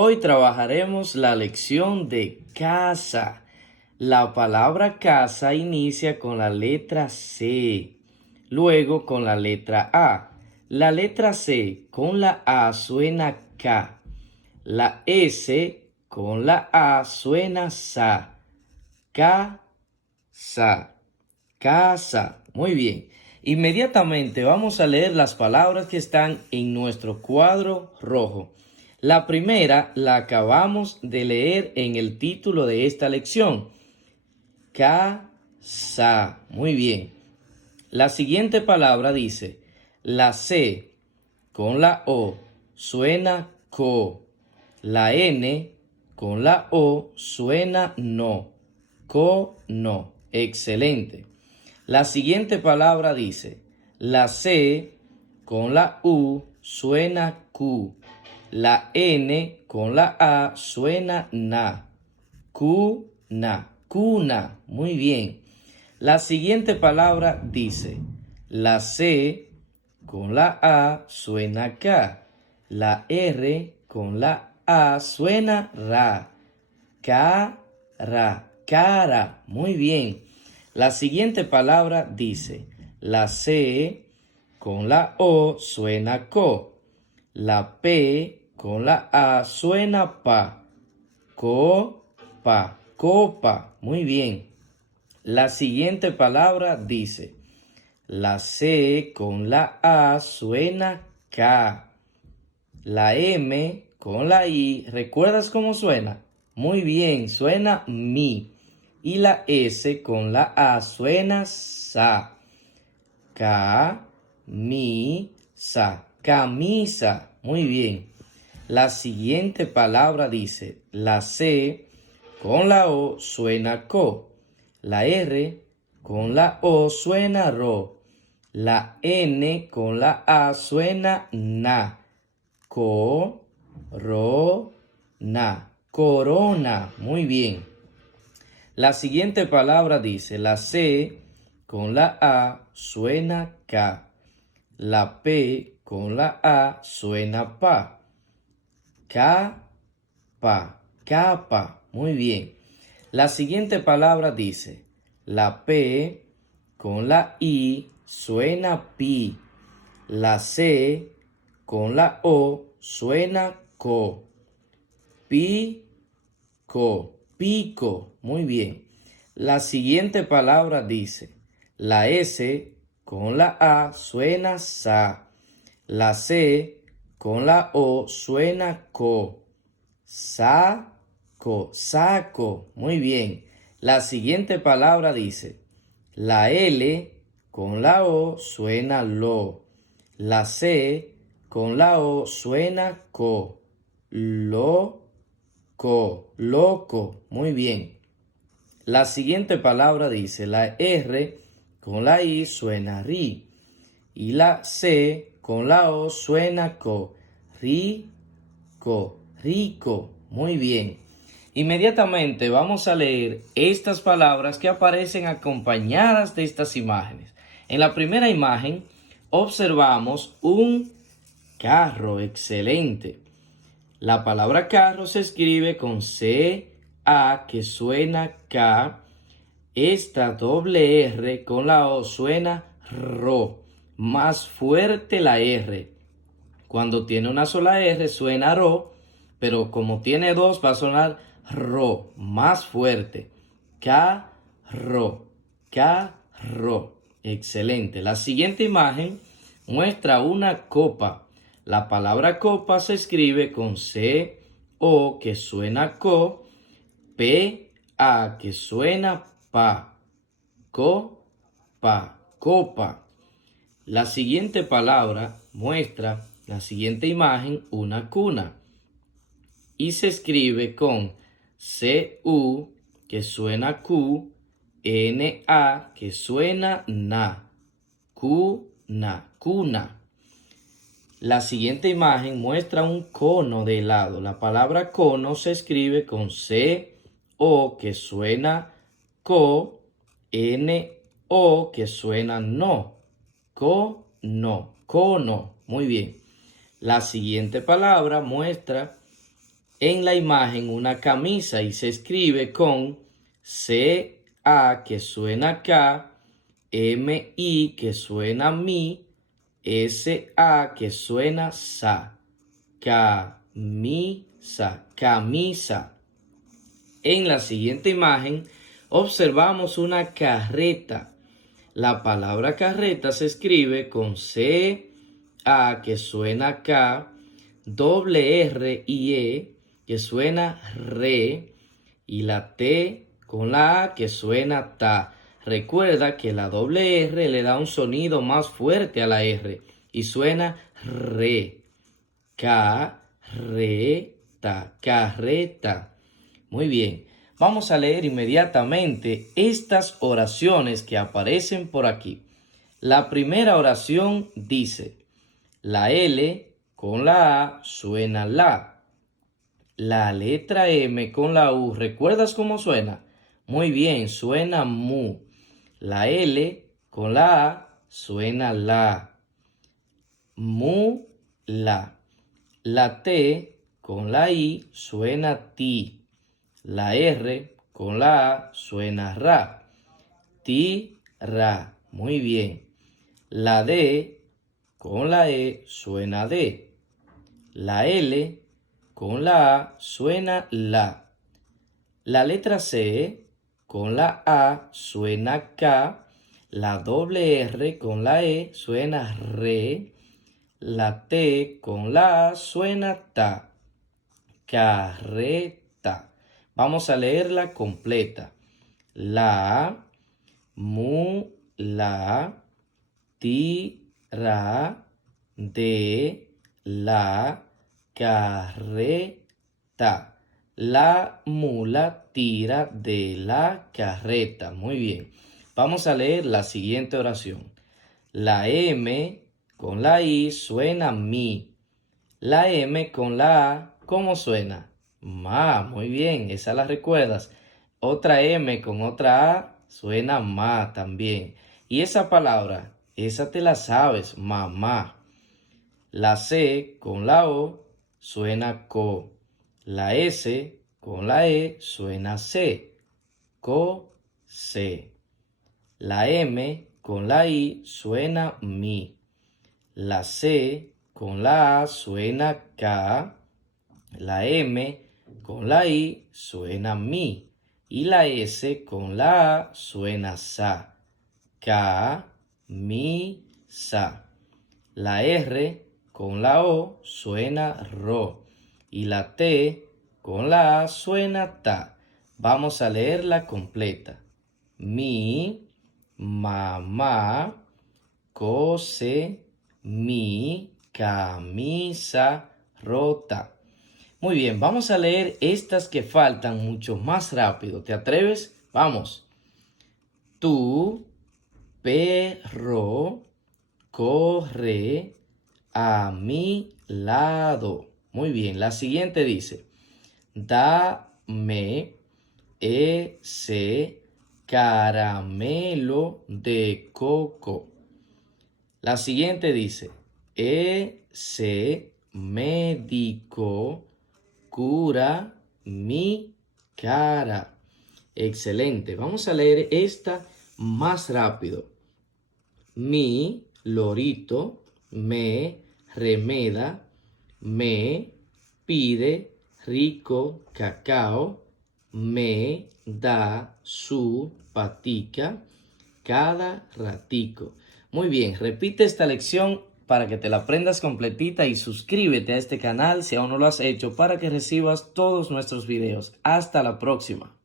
Hoy trabajaremos la lección de casa. La palabra casa inicia con la letra C, luego con la letra A. La letra C con la A suena K. La S con la A suena sa. Casa, casa. Muy bien. Inmediatamente vamos a leer las palabras que están en nuestro cuadro rojo. La primera la acabamos de leer en el título de esta lección. Casa. Muy bien. La siguiente palabra dice, la C con la O suena co. La N con la O suena no. No. Excelente. La siguiente palabra dice, la C con la U suena Q. La N con la A suena na. Cuna. Cuna. Muy bien. La siguiente palabra dice, la C con la A suena K. La R con la A suena ra. Cara. Muy bien. La siguiente palabra dice, la C con la O suena co. La P con la A suena pa. Copa. Muy bien. La siguiente palabra dice, la C con la A suena K. La M con la I, ¿recuerdas cómo suena? Muy bien, suena mi. Y la S con la A suena sa. Camisa. Muy bien. La siguiente palabra dice, la C con la O suena co. La R con la O suena ro. La N con la A suena na. Corona. Muy bien. La siguiente palabra dice, la C con la A suena K. La P con la A suena pa. Capa. Muy bien. La siguiente palabra dice, la P con la I suena pi. La C con la O suena co. Pico. Muy bien. La siguiente palabra dice, la S con la A suena sa. La C con la O suena co. Saco. Muy bien. La siguiente palabra dice, la L con la O suena lo. La C con la O suena co. Loco. Muy bien. La siguiente palabra dice, la R con la I suena ri. Y la C con la O suena co. Rico. Muy bien. Inmediatamente vamos a leer estas palabras que aparecen acompañadas de estas imágenes. En la primera imagen observamos un carro. Excelente. La palabra carro se escribe con C-A que suena K. Esta doble R con la O suena RO. Más fuerte la R. Cuando tiene una sola R suena RO, pero como tiene dos va a sonar RO. Más fuerte. Carro. Excelente. La siguiente imagen muestra una copa. La palabra copa se escribe con C-O que suena co, P-A que suena pa. Copa. La siguiente palabra muestra, la siguiente imagen, una cuna. Y se escribe con C-U que suena Q, N-A que suena na. Cuna. La siguiente imagen muestra un cono de helado. La palabra cono se escribe con C-O que suena co, N-O que suena no. Cono. Muy bien. La siguiente palabra muestra en la imagen una camisa y se escribe con C-A que suena K, M-I que suena mi, S-A que suena sa. Camisa, camisa. En la siguiente imagen observamos una carreta. La palabra carreta se escribe con C-A que suena K, doble R y E que suena re y la T con la A que suena ta. Recuerda que la doble R le da un sonido más fuerte a la R y suena re. Carreta, carreta. Muy bien, vamos a leer inmediatamente estas oraciones que aparecen por aquí. La primera oración dice, la L con la A suena la. La letra M con la U, ¿recuerdas cómo suena? Muy bien, suena mu. La L con la A suena la. Mu, la. La T con la I suena ti. La R con la A suena ra. Ti, ra. Muy bien. La D con la E suena de. La L con la A suena la. La letra C con la A suena K. La doble R con la E suena re. La T con la A suena ta. Carreta. Vamos a leerla completa. La, mu, la, ti, ra, de, la, carreta. La mula tira de la carreta. Muy bien. Vamos a leer la siguiente oración. La M con la I suena mi. La M con la A, ¿cómo suena? Ma, muy bien, esa la recuerdas. Otra M con otra A suena ma también. Y esa palabra, esa te la sabes, mamá. La C con la O suena co. La S con la E suena se. Co, se. La M con la I suena mi. La C con la A suena K. La M con la I suena mi. Y la S con la A suena sa. Ka, mi, sa. La R con la O suena ro. Y la T con la A suena ta. Vamos a leerla completa. Mi, mamá, cose mi camisa rota. Muy bien, vamos a leer estas que faltan mucho más rápido. ¿Te atreves? Vamos. Tu perro corre a mi lado. Muy bien, la siguiente dice, dame ese caramelo de coco. La siguiente dice, ese médico cura mi cara. Excelente. Vamos a leer esta más rápido. Mi lorito me remeda, me pide rico cacao, me da su patica cada ratico. Muy bien, repite esta lección para que te la aprendas completita y suscríbete a este canal si aún no lo has hecho para que recibas todos nuestros videos. Hasta la próxima.